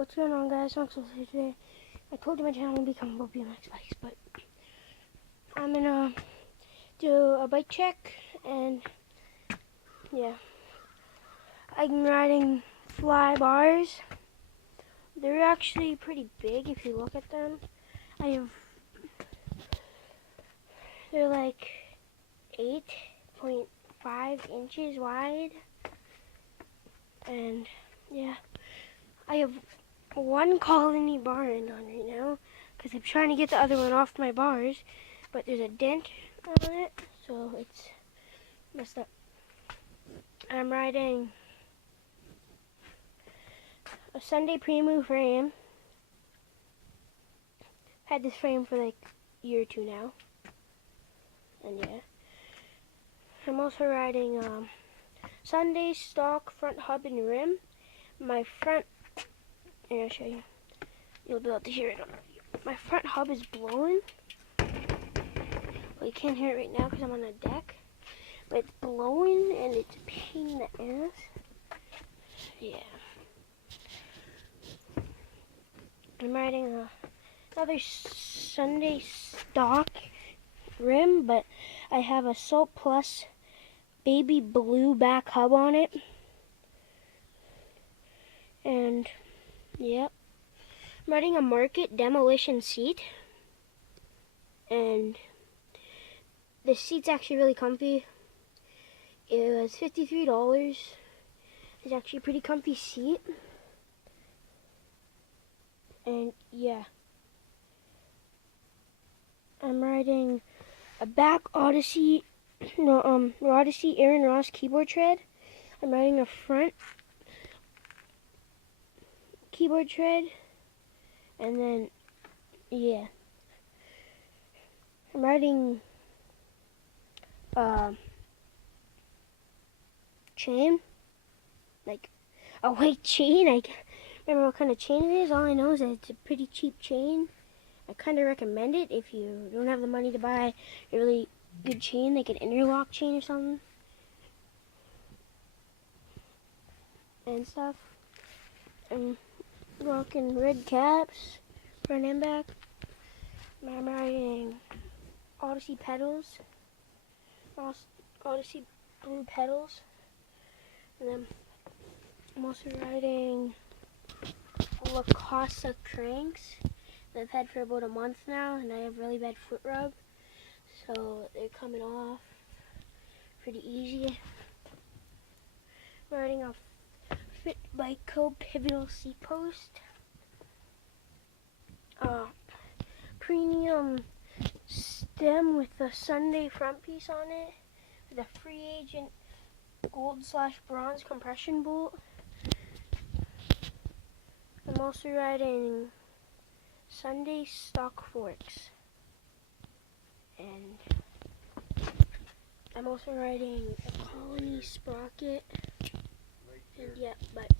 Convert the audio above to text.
What's going on, guys? I'm so sorry today. I told you my channel will become BMX Bikes, but I'm gonna do a bike check, and yeah, I'm riding Fly bars. They're actually pretty big if you look at them. They're like 8.5 inches wide, and yeah, I have one colony bar on right now because I'm trying to get the other one off my bars, but there's a dent on it, so it's messed up. I'm riding a Sunday Premu frame. Had this frame for like a year or two now, and yeah. I'm also riding Sunday stock front hub and rim. My front, here, I'll show you. You'll be able to hear it. My front hub is blowing. Well, you can't hear it right now because I'm on a deck, but it's blowing and it's a pain in the ass. Yeah. I'm riding another Sunday stock rim, but I have a Salt Plus baby blue back hub on it. And yep. I'm riding a Market Demolition seat. And the seat's actually really comfy. It was $53. It's actually a pretty comfy seat. And yeah. I'm riding a back Odyssey Aaron Ross keyboard tread. I'm riding a front keyboard tread, and then yeah, I'm riding chain, like a white chain. I can't remember what kind of chain it is. All I know is that it's a pretty cheap chain. I kind of recommend it if you don't have the money to buy a really good chain, like an interlock chain or something, and stuff. I'm rocking red caps, front and back. I'm riding Odyssey pedals, Odyssey blue pedals, and then I'm also riding Lacoste cranks that I've had for about a month now, and I have really bad foot rub, so they're coming off pretty easy. I'm riding a Fit Bike Co. Pivotal seat post, premium stem with a Sunday front piece on it, with a Free Agent gold/bronze compression bolt. I'm also riding Sunday stock forks, and I'm also riding a Colony sprocket, and yeah, but